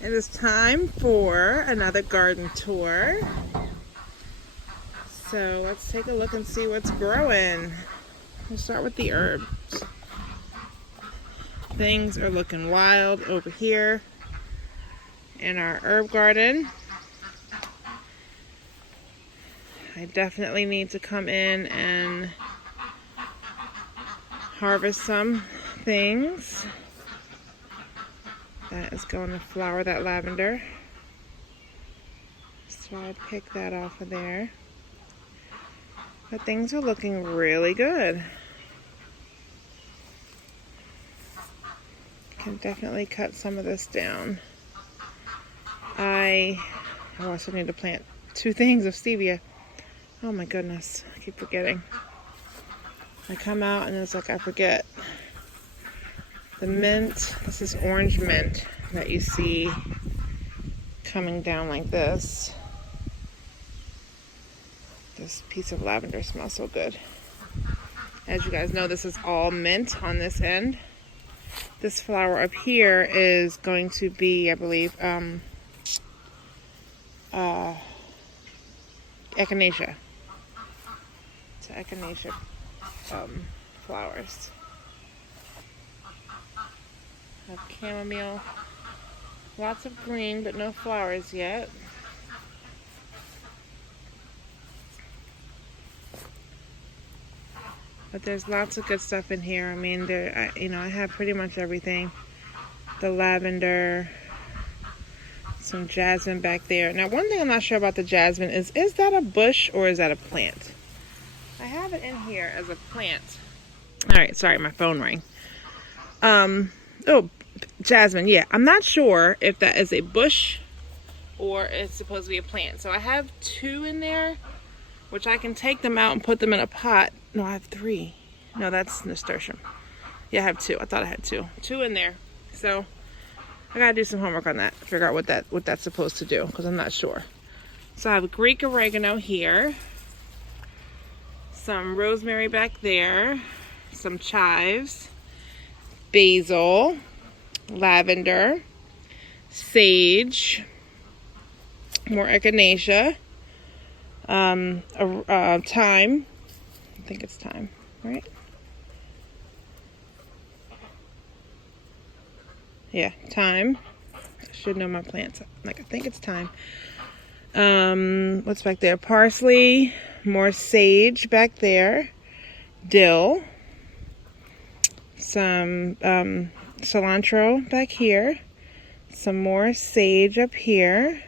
It is time for another garden tour. So let's take a look and see what's growing. We'll start with the herbs. Things are looking wild over here in our herb garden. I definitely need to come in and harvest some things. That is going to flower, that lavender. So I pick that off of there. But things are looking really good. Can definitely cut some of this down. I also need to plant 2 things of stevia. Oh my goodness, I keep forgetting. I come out and it's like I forget. The mint, this is orange mint that you see coming down like this. This piece of lavender smells so good. As you guys know, this is all mint on this end. This flower up here is going to be, I believe, echinacea. It's echinacea flowers. I have chamomile. Lots of green, but no flowers yet. But there's lots of good stuff in here. I mean, I have pretty much everything. The lavender, some jasmine back there. Now, one thing I'm not sure about the jasmine is that a bush or is that a plant? I have it in here as a plant. All right, sorry, my phone rang. Oh, jasmine, yeah. I'm not sure if that is a bush or it's supposed to be a plant. So I have 2 in there, which I can take them out and put them in a pot. No, I have 3. No, that's nasturtium. Yeah, I have 2. I thought I had 2. 2 in there. So I gotta do some homework on that. Figure out what that's supposed to do, because I'm not sure. So I have Greek oregano here. Some rosemary back there. Some chives. Basil. Lavender. Sage. More echinacea. Thyme. I think it's thyme, right? Yeah, thyme. I should know my plants. I think it's thyme. What's back there? Parsley. More sage back there. Dill. Some cilantro back here. Some more sage up here.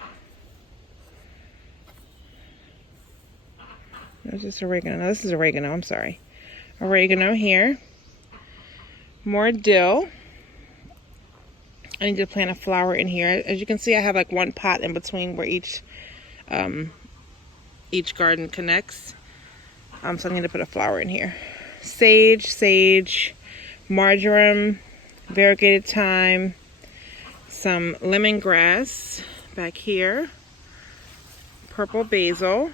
This is oregano. No, this is oregano. I'm sorry. Oregano here. More dill. I need to plant a flower in here. As you can see, I have like 1 pot in between where each garden connects. So I need to put a flower in here. Sage, marjoram, variegated thyme, some lemongrass back here, purple basil.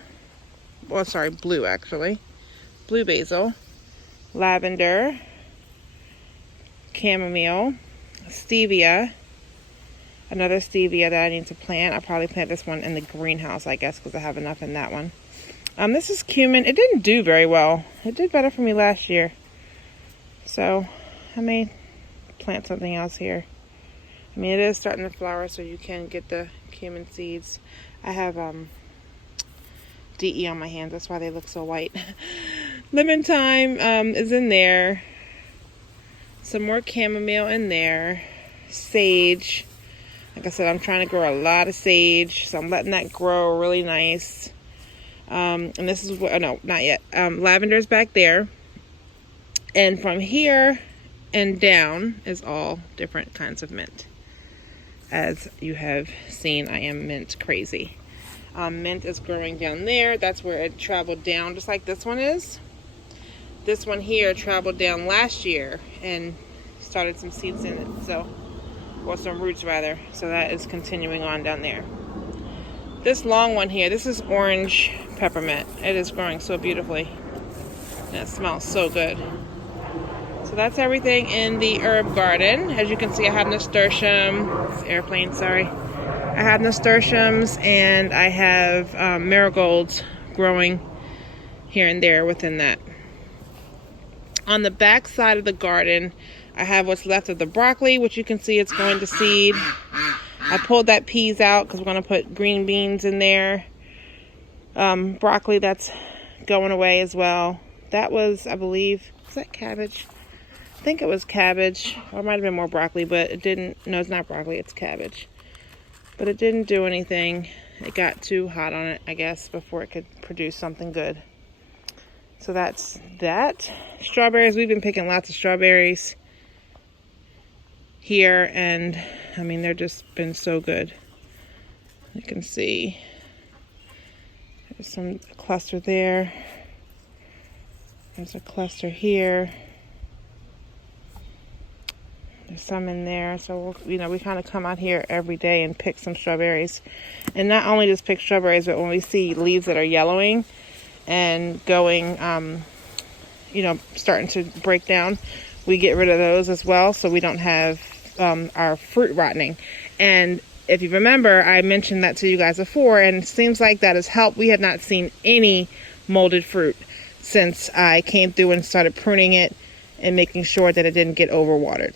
Well, sorry, blue actually. Blue basil, lavender, chamomile, stevia, another stevia that I need to plant. I'll probably plant this one in the greenhouse, I guess, because I have enough in that one. This is cumin. It didn't do very well. It did better for me last year. So I may plant something else here. I mean, it is starting to flower, so you can get the cumin seeds. I have DE on my hands. That's why they look so white. Lemon thyme is in there. Some more chamomile in there. Sage. Like I said, I'm trying to grow a lot of sage, so I'm letting that grow really nice. And this is what, oh no, not yet. Lavender's back there. And from here and down is all different kinds of mint. As you have seen, I am mint crazy. Mint is growing down there. That's where it traveled down, just like this one is. This one here traveled down last year and started some seeds in it, so, or some roots rather. So that is continuing on down there. This long one here, this is orange peppermint. It is growing so beautifully. And it smells so good. So that's everything in the herb garden. As you can see, I have nasturtium. It's airplane, sorry. I have nasturtiums and I have marigolds growing here and there within that. On the back side of the garden, I have what's left of the broccoli, which you can see it's going to seed. I pulled that peas out because we're going to put green beans in there. Broccoli, that's going away as well. That was, I believe, was that cabbage? I think it was cabbage. Or it might have been more broccoli, but it didn't. No, it's not broccoli, it's cabbage. But it didn't do anything. It got too hot on it, I guess, before it could produce something good. So that's that. Strawberries, we've been picking lots of strawberries here, and I mean, they're just been so good. You can see there's some cluster there. There's a cluster here. There's some in there. So, we kind of come out here every day and pick some strawberries. And not only just pick strawberries, but when we see leaves that are yellowing and going, starting to break down, we get rid of those as well, so we don't have our fruit rotting. And if you remember, I mentioned that to you guys before, and it seems like that has helped. We have not seen any molded fruit since I came through and started pruning it and making sure that it didn't get overwatered.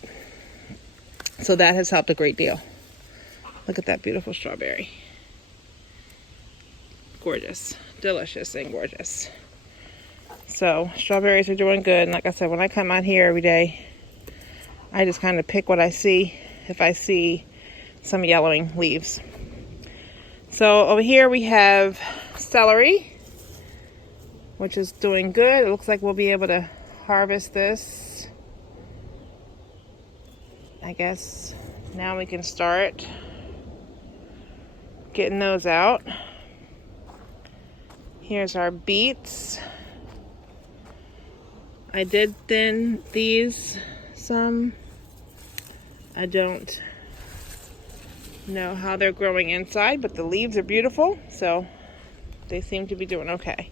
So that has helped a great deal. Look at that beautiful strawberry. Gorgeous, delicious, and gorgeous. So strawberries are doing good. And like I said, when I come out here every day, I just kind of pick what I see. If I see some yellowing leaves. So over here we have celery, which is doing good. It looks like we'll be able to harvest this. I guess now we can start getting those out. Here's our beets. I did thin these some. I don't know how they're growing inside, but the leaves are beautiful, so they seem to be doing okay.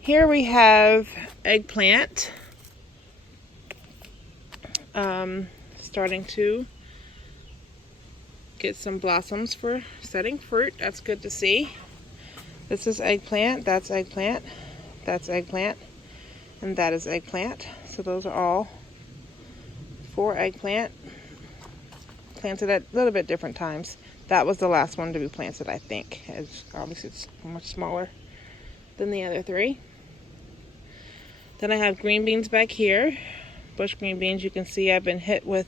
Here we have eggplant. Starting to get some blossoms for setting fruit. That's good to see. This is eggplant, that's eggplant, that's eggplant, and that is eggplant. So those are all 4 eggplant, planted at a little bit different times. That was the last one to be planted, I think. Obviously it's much smaller than the other 3. Then I have green beans back here. Bush green beans. You can see I've been hit with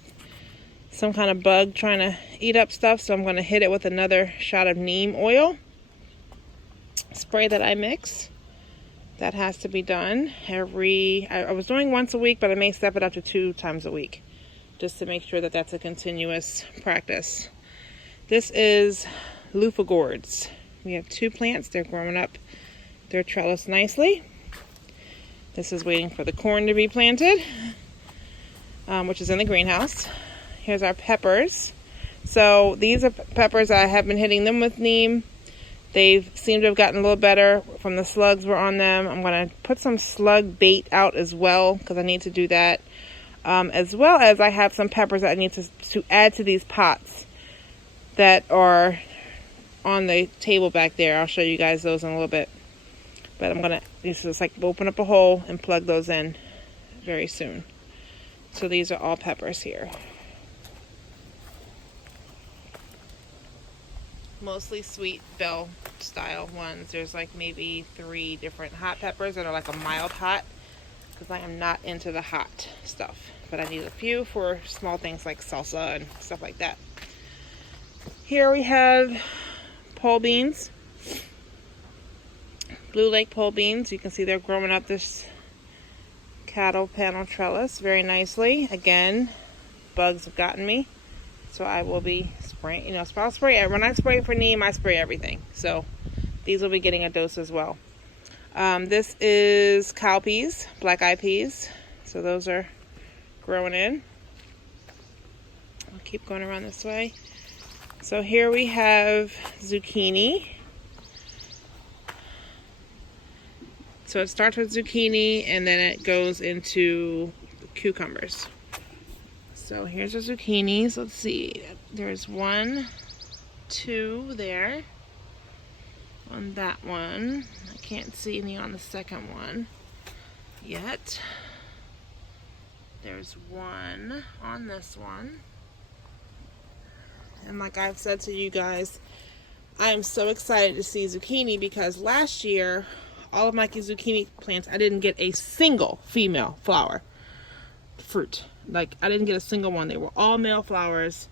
some kind of bug trying to eat up stuff, so I'm going to hit it with another shot of neem oil spray that I mix. That has to be done I was doing once a week, but I may step it up to 2 times a week just to make sure that that's a continuous practice. This is loofah gourds. We have 2 plants. They're growing up. They're trellised nicely. This is waiting for the corn to be planted, which is in the greenhouse. Here's our peppers. So these are peppers. I have been hitting them with neem. They seem to have gotten a little better from the slugs were on them. I'm going to put some slug bait out as well because I need to do that. As well as I have some peppers that I need to add to these pots that are on the table back there. I'll show you guys those in a little bit. But I'm going to just like open up a hole and plug those in very soon. So these are all peppers here. Mostly sweet bell style ones. There's like maybe 3 different hot peppers that are like a mild hot because I am not into the hot stuff. But I need a few for small things like salsa and stuff like that. Here we have pole beans. Blue Lake pole beans. You can see they're growing up this cattle panel trellis very nicely. Again, bugs have gotten me. So I will be spraying, I'll spray. When I spray for neem, I spray everything. So these will be getting a dose as well. This is cowpeas, black-eyed peas. So those are growing in. I'll keep going around this way. So here we have zucchini. So it starts with zucchini and then it goes into cucumbers. So here's our zucchinis. Let's see. There's 1, 2 there. On that one. I can't see any on the second one yet. There's 1 on this one. And like I've said to you guys, I am so excited to see zucchini because last year, all of my zucchini plants, I didn't get a single female flower fruit. Like, I didn't get a single one. They were all male flowers.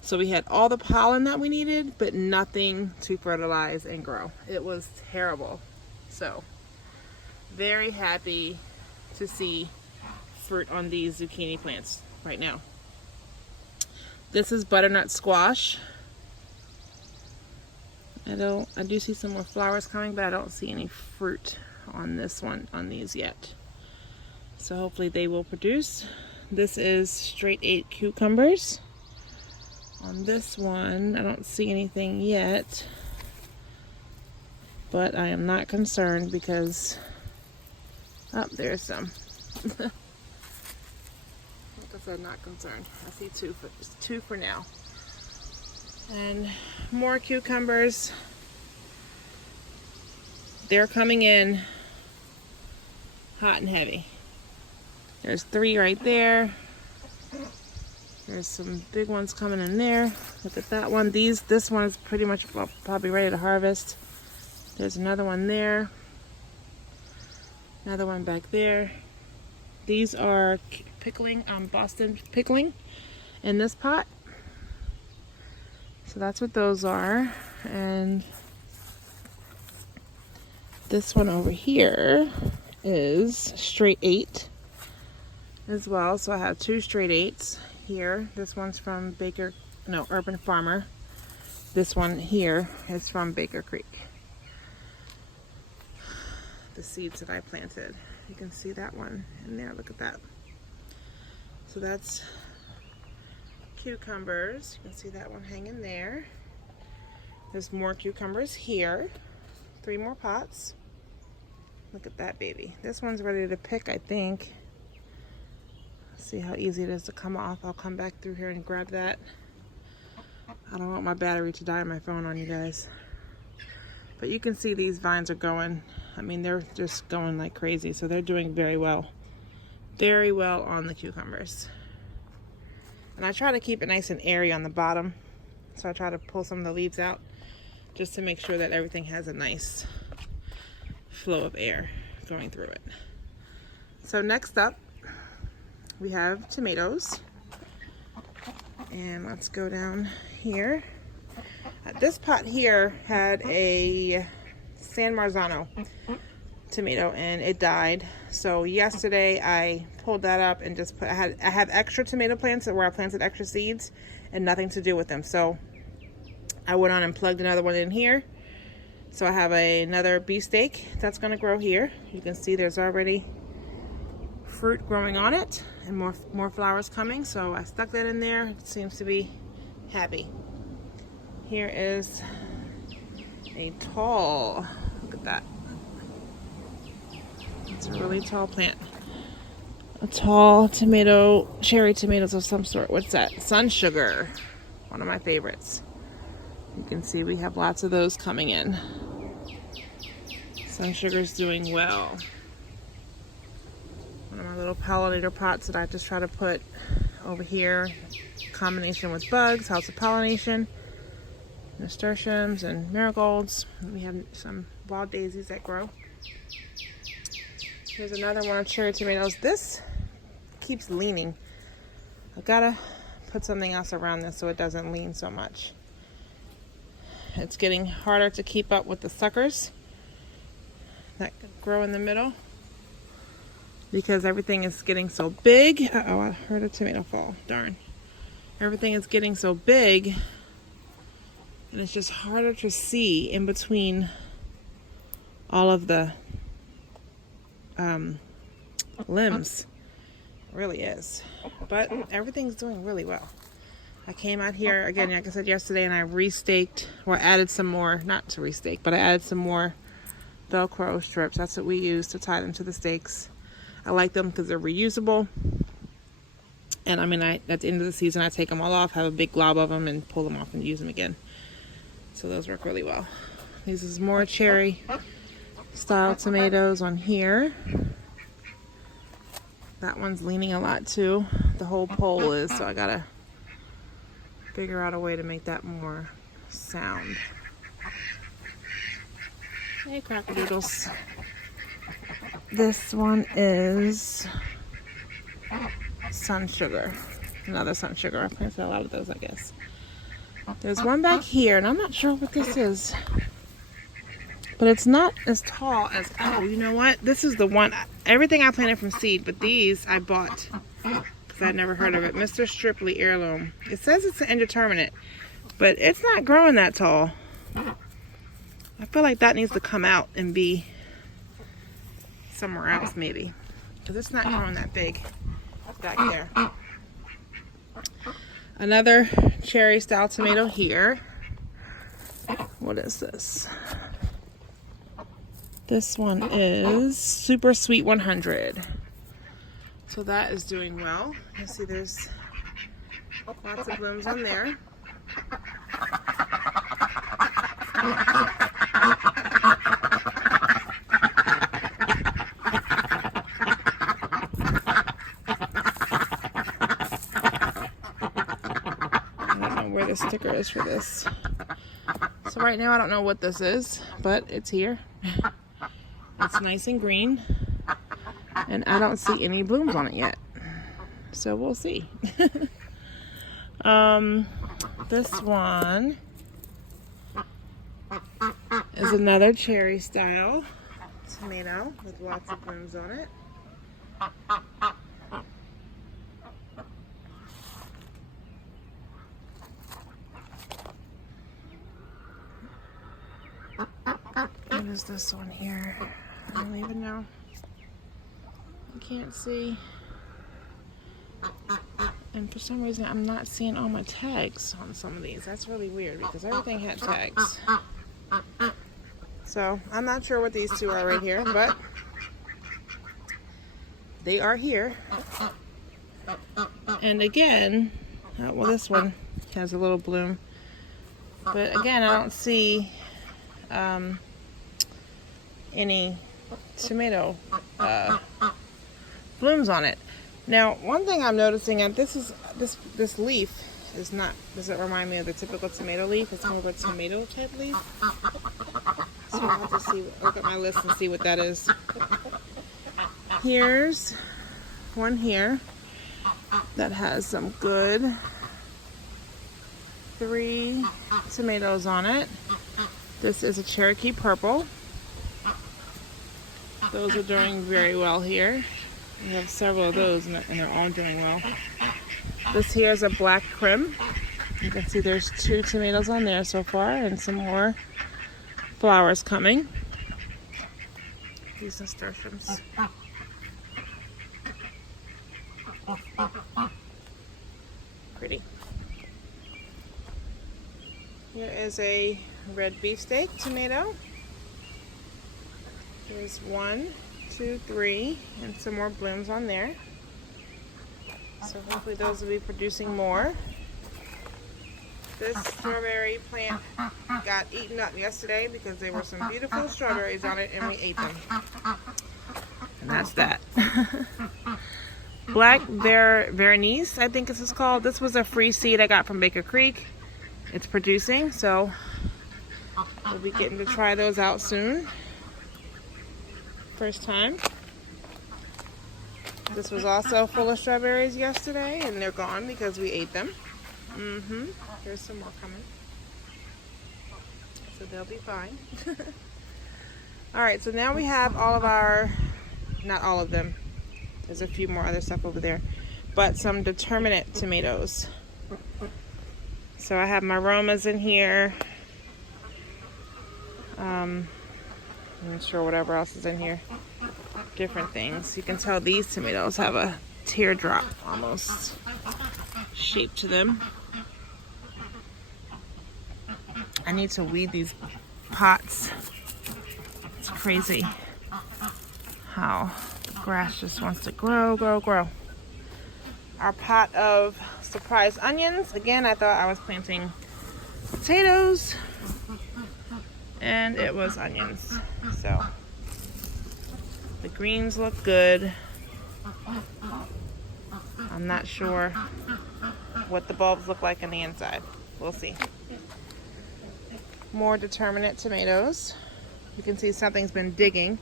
So we had all the pollen that we needed, but nothing to fertilize and grow. It was terrible. So, very happy to see fruit on these zucchini plants right now. This is butternut squash. I do see some more flowers coming, but I don't see any fruit on this one, on these yet. So hopefully they will produce. This is straight 8 cucumbers. On this one, I don't see anything yet, but I am not concerned because, oh, there's some. Like I said, not concerned. I see 2 for just 2 for now. And more cucumbers. They're coming in hot and heavy. There's 3 right there. There's some big ones coming in there. Look at that one. This one is pretty much probably ready to harvest. There's another one there. Another one back there. These are pickling, Boston pickling in this pot. So that's what those are. And this one over here is straight 8 as well. So I have 2 straight 8s here. This one's from Urban Farmer. This one here is from Baker Creek. The seeds that I planted. You can see that one in there. Look at that. So that's cucumbers. You can see that one hanging there. There's more cucumbers here. 3 more pots. Look at that baby. This one's ready to pick, I think. See how easy it is to come off. I'll come back through here and grab that. I don't want my battery to die on my phone on you guys. But you can see these vines are going. I mean, they're just going like crazy. So they're doing very well. Very well on the cucumbers. And I try to keep it nice and airy on the bottom. So I try to pull some of the leaves out just to make sure that everything has a nice flow of air going through it. So next up, we have tomatoes. And let's go down here. This pot here had a San Marzano tomato and it died. So yesterday I pulled that up and just put, I have extra tomato plants where I planted extra seeds and nothing to do with them. So I went on and plugged another one in here. So I have another beefsteak that's going to grow here. You can see there's already fruit growing on it and more flowers coming. So I stuck that in there. It seems to be happy. Here is a tall, look at that. It's a really tall plant. A tall tomato, cherry tomatoes of some sort. What's that? Sun sugar. One of my favorites. You can see we have lots of those coming in. Sun sugar's doing well. One of my little pollinator pots that I just try to put over here. Combination with bugs, helps with pollination. Nasturtiums and marigolds. We have some wild daisies that grow. Here's another one of cherry tomatoes. This keeps leaning. I've got to put something else around this so it doesn't lean so much. It's getting harder to keep up with the suckers that grow in the middle because everything is getting so big. Uh-oh, I heard a tomato fall. Darn. Everything is getting so big and it's just harder to see in between all of the limbs. It really is. But everything's doing really well. I came out here again, like I said yesterday, and I restaked, or added some more, not to restake, but I added some more Velcro strips. That's what we use to tie them to the stakes. I like them because they're reusable And I mean, at the end of the season, I take them all off, have a big glob of them, and pull them off and use them again. So those work really well. These is more cherry style tomatoes on here. That one's leaning a lot too. The whole pole is, so I gotta figure out a way to make that more sound. Hey, crackadoodles. This one is sun sugar. Another sun sugar. I planted a lot of those, I guess. There's one back here, and I'm not sure what this is. But it's not as tall as, oh, you know what? This is the one, everything I planted from seed, but these I bought because I'd never heard of it. Mr. Stripley Heirloom. It says it's an indeterminate, but it's not growing that tall. I feel like that needs to come out and be somewhere else maybe, because it's not growing that big back there. Another cherry style tomato here. What is this? This one is Super Sweet 100. So that is doing well. You see there's lots of blooms on there. I don't know where the sticker is for this. So right now I don't know what this is, but it's here. It's nice and green, and I don't see any blooms on it yet, so we'll see. This one is another cherry style tomato with lots of blooms on it. What is this one here? I don't even know. I can't see. And for some reason, I'm not seeing all my tags on some of these. That's really weird because everything had tags. So I'm not sure what these two are right here, but they are here. And again, well, this one has a little bloom. But again, I don't see any tomato blooms on it. Now, one thing I'm noticing, and this leaf is not, doesn't remind me of the typical tomato leaf. It's more of a tomato type leaf. So I'll have to see, look at my list and see what that is. Here's one here that has some good 3 tomatoes on it. This is a Cherokee Purple. Those are doing very well here. We have several of those, and they're all doing well. This here is a Black Crim. You can see there's 2 tomatoes on there so far, and some more flowers coming. These nasturtiums. Pretty. Here is a red beefsteak tomato. There's 1, 2, 3, and some more blooms on there. So hopefully those will be producing more. This strawberry plant got eaten up yesterday because there were some beautiful strawberries on it and we ate them. And that's that. Black Veronese, I think this is called. This was a free seed I got from Baker Creek. It's producing, so we'll be getting to try those out soon. First time. This was also full of strawberries yesterday, and they're gone because we ate them. There's some more coming. So they'll be fine. Alright, so now we have all of our, not all of them. There's a few more other stuff over there. But some determinate tomatoes. So I have my Romas in here. I'm not sure whatever else is in here. Different things. You can tell these tomatoes have a teardrop almost shape to them. I need to weed these pots. It's crazy how the grass just wants to grow. our pot of surprise onions. Again, I thought I was planting potatoes, and it was onions. So the greens look good. I'm not sure what the bulbs look like on the inside. We'll see. More determinate tomatoes. You can see something's been digging.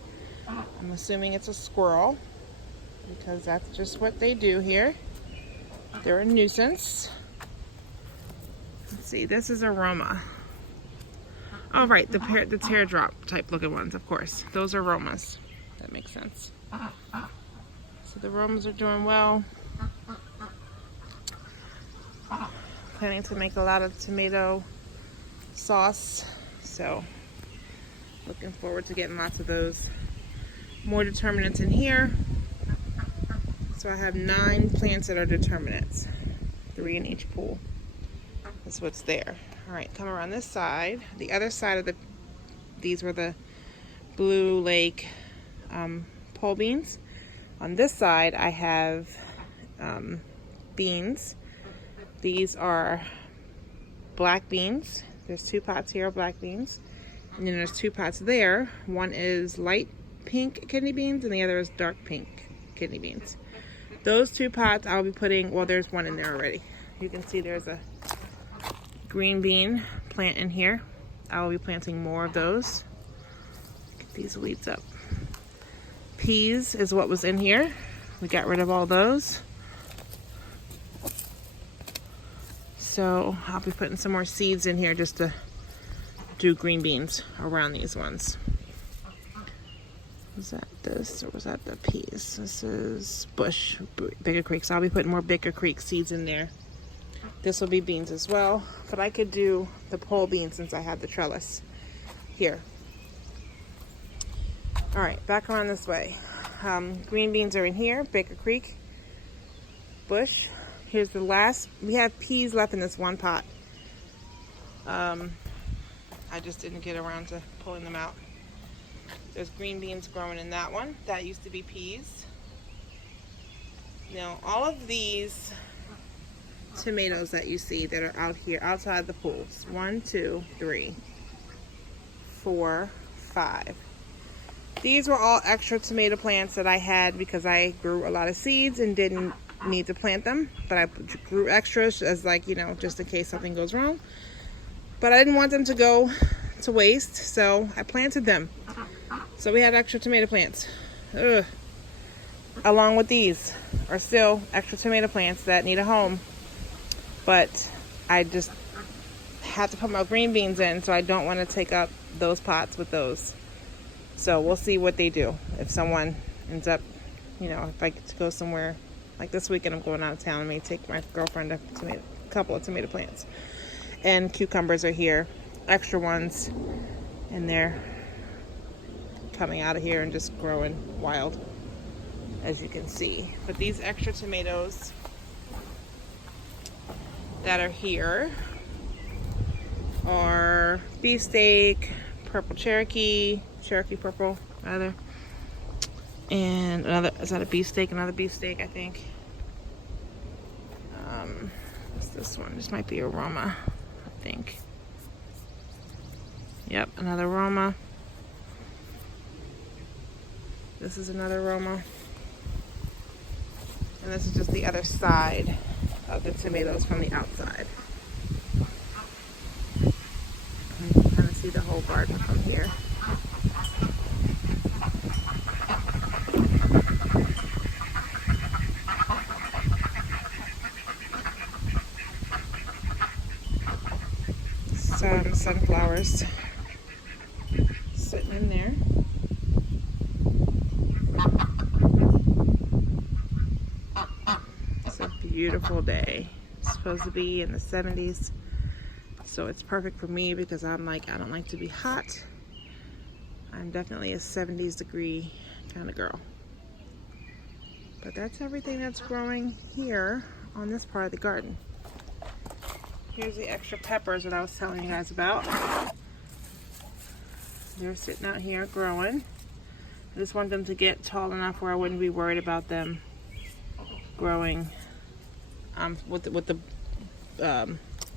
I'm assuming it's a squirrel, because that's just what they do here. They're a nuisance. Let's see, this is aroma. Oh, right, the teardrop type looking ones, of course. Those are aromas. That makes sense. So the aromas are doing well. Planning to make a lot of tomato sauce, so looking forward to getting lots of those. More determinants in here. So I have 9 plants that are determinants, 3 in each pool. That's what's there. All right, come around this side. The other side of these were the Blue Lake pole beans. On this side, I have beans. These are black beans. There's 2 pots here of black beans. And then there's 2 pots there. One is light pink kidney beans and the other is dark pink kidney beans. Those 2 pots I'll be putting, well, there's one in there already. You can see there's a green bean plant in here. I will be planting more of those. Get these weeds up. Peas is what was in here. We got rid of all those. So I'll be putting some more seeds in here just to do green beans around these ones. Was that this or was that the peas? This is bush, Baker Creek. So I'll be putting more Baker Creek seeds in there. This will be beans as well, but I could do the pole beans since I have the trellis here. All right, back around this way. Green beans are in here, Baker Creek, bush. Here's the last. We have peas left in this one pot. I just didn't get around to pulling them out. There's green beans growing in that one. That used to be peas. Now, all of these tomatoes that you see that are out here, outside the pools, 1, 2, 3, 4, 5. These were all extra tomato plants that I had because I grew a lot of seeds and didn't need to plant them, but I grew extras as, like, you know, just in case something goes wrong. But I didn't want them to go to waste, so I planted them. So we had extra tomato plants. Ugh. Along with these are still extra tomato plants that need a home. But I just had to put my green beans in, so I don't want to take up those pots with those. So we'll see what they do. If someone ends up, you know, if I get to go somewhere, like this weekend I'm going out of town, I may take my girlfriend a couple of tomato plants. And cucumbers are here, extra ones, and they're coming out of here and just growing wild, as you can see. But these extra tomatoes that are here are beefsteak, purple Cherokee purple rather, and another, is that a beefsteak? Another beefsteak, I think. What's this one? This might be aroma, I think. Yep, another aroma. This is another aroma. And this is just the other side of the tomatoes from the outside. You can kind of see the whole garden from here. Some sunflowers sitting in there. It's a beautiful day. It's supposed to be in the 70s, so it's perfect for me because I'm like, I don't like to be hot. I'm definitely a 70s degree kind of girl. But that's everything that's growing here on this part of the garden. Here's the extra peppers that I was telling you guys about. They're sitting out here growing. I just want them to get tall enough where I wouldn't be worried about them growing with the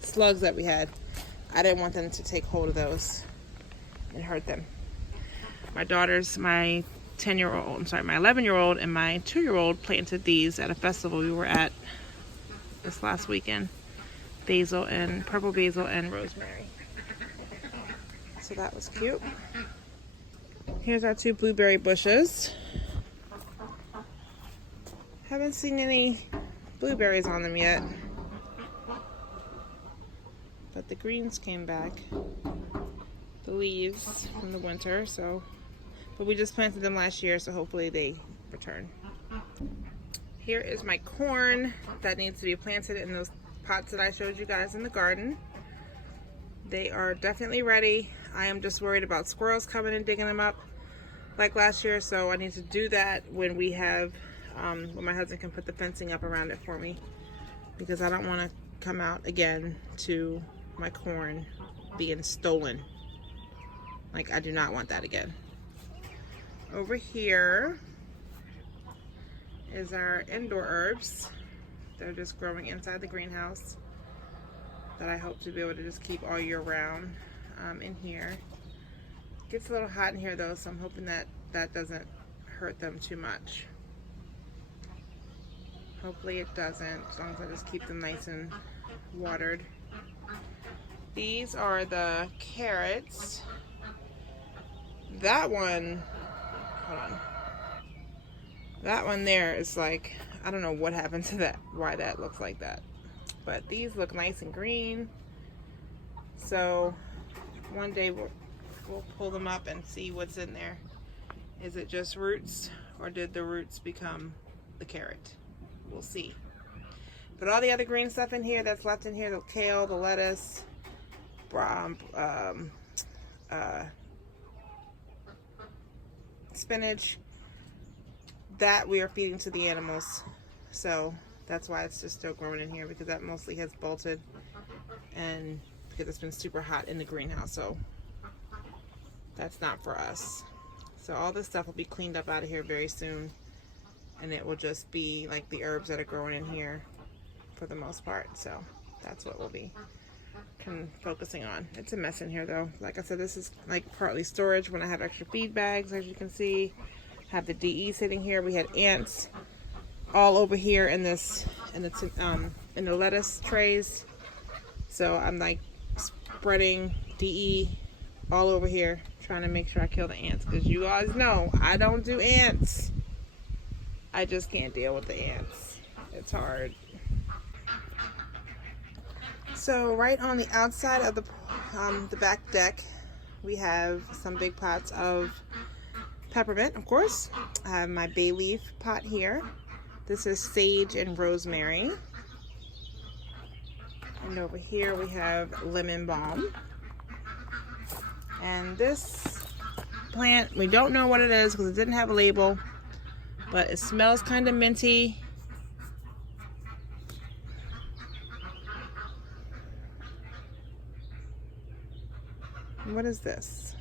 slugs that we had. I didn't want them to take hold of those and hurt them. My 11-year-old and my 2-year-old planted these at a festival we were at this last weekend. Purple basil and rosemary. So that was cute. Here's our 2 blueberry bushes. Haven't seen any blueberries on them yet. But the greens came back. The leaves from the winter, but we just planted them last year, so hopefully they return. Here is my corn that needs to be planted in those pots that I showed you guys in the garden. They are definitely ready. I am just worried about squirrels coming and digging them up like last year, so I need to do that when we have, when my husband can put the fencing up around it for me, because I don't want to come out again to my corn being stolen. Like, I do not want that again. Over here is our indoor herbs. They're just growing inside the greenhouse that I hope to be able to just keep all year round in here. It gets a little hot in here though, so I'm hoping that that doesn't hurt them too much. Hopefully it doesn't, as long as I just keep them nice and watered. These are the carrots. That one, hold on. That one there is like, I don't know what happened to that, why that looks like that. But these look nice and green. So one day we'll pull them up and see what's in there. Is it just roots, or did the roots become the carrot? We'll see. But all the other green stuff in here that's left in here, the kale, the lettuce, spinach, that we are feeding to the animals. So that's why it's just still growing in here, because that mostly has bolted and because it's been super hot in the greenhouse. So that's not for us. So all this stuff will be cleaned up out of here very soon, and it will just be like the herbs that are growing in here for the most part. So that's what we'll be focusing on. It's a mess in here though. Like I said, this is like partly storage when I have extra feed bags, as you can see. Have the DE sitting here. We had ants all over here in this, in the lettuce trays. So I'm like spreading DE all over here, trying to make sure I kill the ants, because you guys know I don't do ants. I just can't deal with the ants. It's hard. So right on the outside of the back deck, we have some big pots of peppermint, of course. I have my bay leaf pot here. This is sage and rosemary. And over here we have lemon balm. And this plant, we don't know what it is because it didn't have a label, but it smells kind of minty. What is this?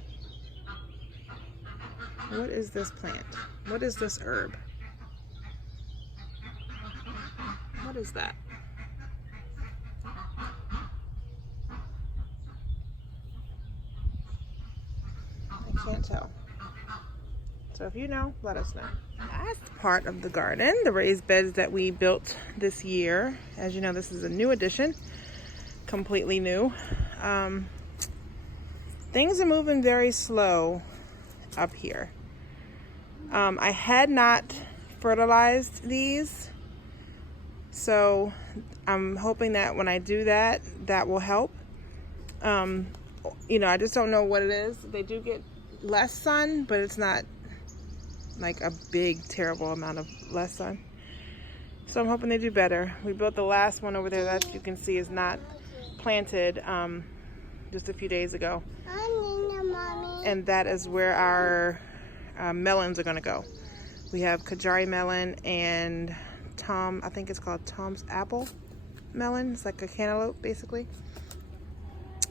What is this plant? What is this herb? What is that? I can't tell. So if you know, let us know. Last part of the garden, the raised beds that we built this year. As you know, this is a new addition, completely new. Things are moving very slow up here. I had not fertilized these, so I'm hoping that when I do that, that will help. You know, I just don't know what it is. They do get less sun, but it's not like a big, terrible amount of less sun. So I'm hoping they do better. We built the last one over there that you can see is not planted just a few days ago. And that is where our melons are going to go. We have Kajari melon and I think it's called Tom's apple melon. It's like a cantaloupe basically.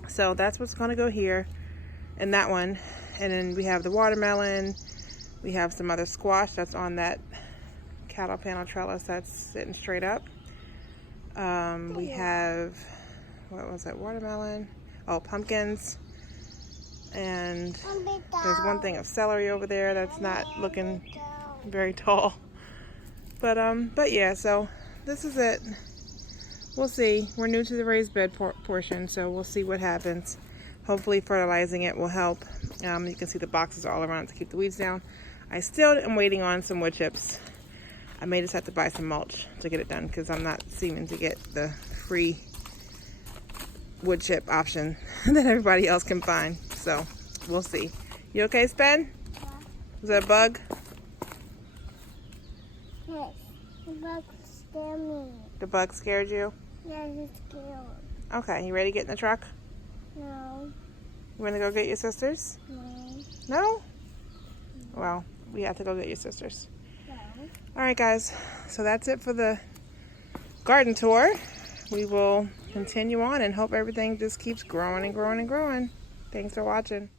So that's what's going to go here and that one. And then we have the watermelon. We have some other squash that's on that cattle panel trellis that's sitting straight up. We have, what was it, watermelon? Oh, pumpkins. And there's one thing of celery over there that's not looking very tall. But yeah, so this is it. We'll see. We're new to the raised bed portion, so we'll see what happens. Hopefully fertilizing it will help. You can see the boxes all around to keep the weeds down. I still am waiting on some wood chips. I may just have to buy some mulch to get it done because I'm not seeming to get the free wood chip option that everybody else can find. So we'll see. You okay, Spen? Yeah. Was that a bug? Yes. The bug scared me. The bug scared you? Yeah, it's scared. Okay, you ready to get in the truck? No. You want to go get your sisters? No. No? Well, we have to go get your sisters. No. Alright guys, so that's it for the garden tour. We will continue on and hope everything just keeps growing and growing and growing. Thanks for watching.